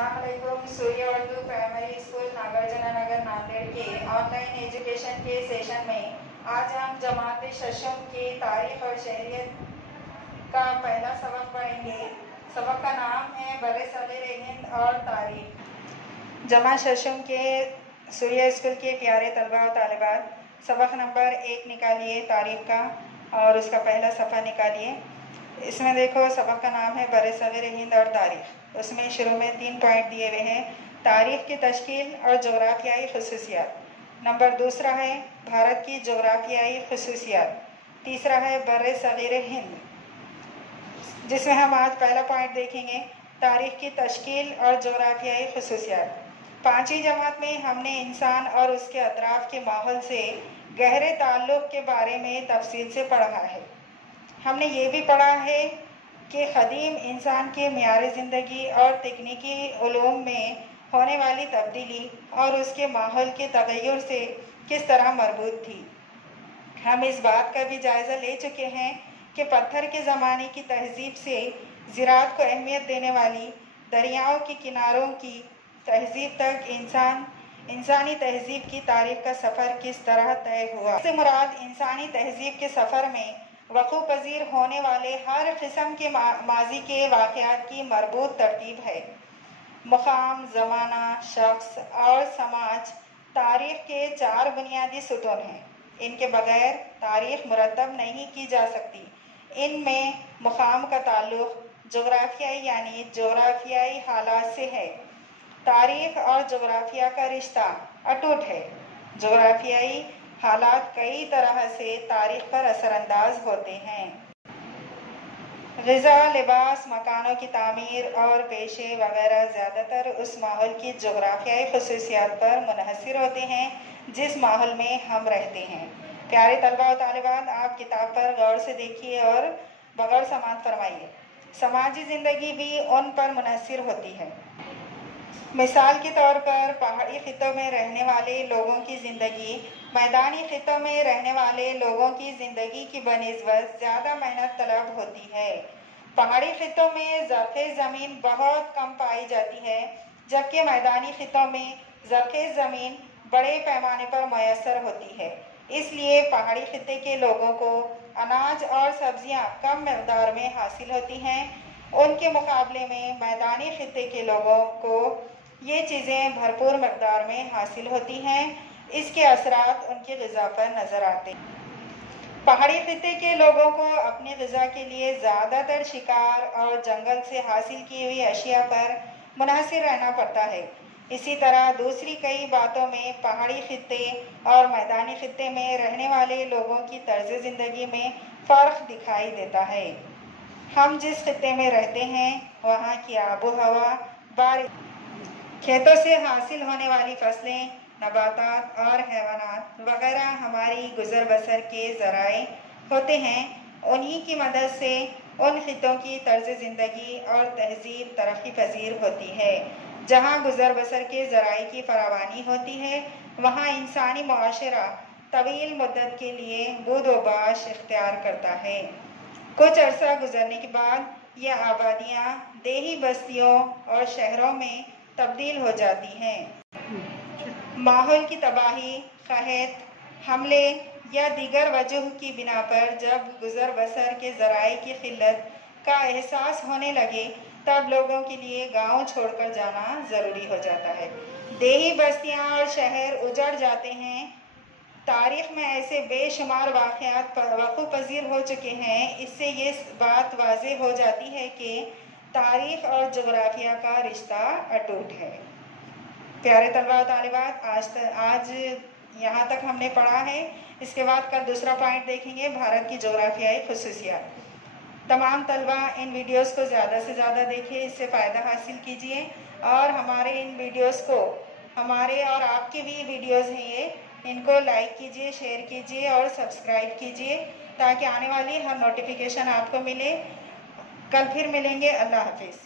अस्सलामुअलैकुम। सूर्य Urdu primary school Nagarjuna नगर नांदेड़ के online education के सेशन में आज हम जमात शशम की तारीख और शहरियत का पहला सबक पढ़ेंगे। सबक का नाम है बरे सवेर हिंद और तारीख। जमात शशम के सूर्य स्कूल के प्यारे तलबा और तालिबात, सबक नंबर 1 निकालिए तारीख का और उसका पहला सफ़ा निकालिए। इसमें देखो सबक का नाम है बरे सवेर हिंद और तारीख। उसमें शुरू में 3 पॉइंट दिए हुए हैं। तारीख की तश्कील और जोग्राफियाई खसूसियात। नंबर 2 है भारत की जोग्राफियाई खसूसियात। तीसरा है बरे सवेर हिंद, जिसमें हम आज पहला पॉइंट देखेंगे तारीख की तश्कील और जोग्राफियाई खसूसियात। 5वीं जमात में हमने इंसान और उसके अतराफ़ के माहौल से गहरे ताल्लुक़ के बारे में तफसील से पढ़ा है। हमने ये भी पढ़ा है कि क़दीम इंसान के मियार ज़िंदगी और तकनीकी उलूम में होने वाली तब्दीली और उसके माहौल के तग़य्युर से किस तरह मरबूत थी। हम इस बात का भी जायज़ा ले चुके हैं कि पत्थर के ज़माने की तहज़ीब से ज़राअत को अहमियत देने वाली दरियाओं के किनारों की तहज़ीब तक इंसानी तहज़ीब की तारीख़ का सफ़र किस तरह तय हुआ। इससे मुराद इंसानी तहज़ीब के सफ़र में वक़ूअ पज़ीर होने वाले हर किस्म के माजी के वाक़यात की मरबूत तरतीब है। मुक़ाम, ज़माना, शख्स और समाज तारीख़ के 4 बुनियादी सुतून हैं। इनके बग़ैर तारीख़ मुरतब नहीं की जा सकती। इनमें मुक़ाम का ताल्लुक़ जोग्राफियाई यानी जोग्राफियाई हालात से है। तारीख़ और जोग्राफिया का रिश्ता अटूट है। जोग्राफियाई हालात कई तरह से तारीख़ पर असरअंदाज होते हैं। ग़िज़ा, लिबास, मकानों की तामीर और पेशे वगैरह ज़्यादातर उस माहौल की जोग्राफियाई खसूसियात पर मुनहसर होते हैं जिस माहौल में हम रहते हैं। प्यारे तलबा और तालिबात, आप किताब पर गौर से देखिए और बग़ौर समाअत फरमाइए। समाजी ज़िंदगी भी उन पर मुनहसर होती है। मिसाल के तौर पर पहाड़ी ख़ित्तों में रहने वाले लोगों की ज़िंदगी मैदानी ख़ित्तों में रहने वाले लोगों की ज़िंदगी की बनिस्बत ज़्यादा मेहनत तलब होती है। पहाड़ी ख़ित्तों में ज़रख़ेज़ ज़मीन बहुत कम पाई जाती है, जबकि मैदानी ख़ित्तों में ज़रख़ेज़ ज़मीन बड़े पैमाने पर मैसर होती है। इसलिए पहाड़ी ख़ित्ते के लोगों को अनाज और सब्ज़ियाँ कम मक़दार में हासिल होती हैं। उनके मुकाबले में मैदानी ख़ित्ते के लोगों को ये चीज़ें भरपूर मक़दार में हासिल होती हैं। इसके असरात उनकी ग़िज़ा पर नज़र आते हैं। पहाड़ी ख़ित्ते के लोगों को अपनी ग़िज़ा के लिए ज़्यादातर शिकार और जंगल से हासिल की हुई अशिया पर मुनहसर रहना पड़ता है। इसी तरह दूसरी कई बातों में पहाड़ी ख़ित्ते और मैदानी ख़ित्ते में रहने वाले लोगों की तर्ज़ ज़िंदगी में फ़र्क दिखाई देता है। हम जिस ख़ित्ते में रहते हैं वहाँ की आबो हवा, बारिश, खेतों से हासिल होने वाली फसलें, नबातात और हैवानात वगैरह हमारी गुज़र बसर के ज़राए होते हैं। उन्हीं की मदद से उन ख़ित्तों की तर्ज़ ज़िंदगी और तहज़ीब तरक्की पज़ीर होती है। जहाँ गुज़र बसर के ज़राए की फरावानी होती है, वहाँ इंसानी मुआशरा तवील मुद्दत के लिए बुद व बाश इख्तियार करता है। कुछ अरसा गुजरने के बाद ये आबादियाँ देही बस्तियों और शहरों में तब्दील हो जाती हैं। माहौल की तबाही, क़हत, हमले या दीगर वजह की बिना पर जब गुज़र बसर के ज़राए की क़िल्लत का एहसास होने लगे, तब लोगों के लिए गांव छोड़कर जाना ज़रूरी हो जाता है। देही बस्तियां और शहर उजड़ जाते हैं। तारीख़ में ऐसे बेशुमार वाक़यात वक़ूअ पज़ीर हो चुके हैं। इससे ये बात वाज़ेह हो जाती है कि तारीख़ और जोग्राफिया का रिश्ता अटूट है। प्यारे तलबा और तालिबात, आज यहाँ तक हमने पढ़ा है। इसके बाद कल दूसरा पॉइंट देखेंगे, भारत की जोग्राफियाई खसूसियात। तमाम तलबा इन वीडियोस को ज़्यादा से ज़्यादा देखिए, इससे फ़ायदा हासिल कीजिए और हमारे इन वीडियोस को, हमारे और आपके भी वीडियोस हैं ये, इनको लाइक कीजिए, शेयर कीजिए और सब्सक्राइब कीजिए ताकि आने वाली हर नोटिफिकेशन आपको मिले। कल फिर मिलेंगे। अल्लाह हाफिज़।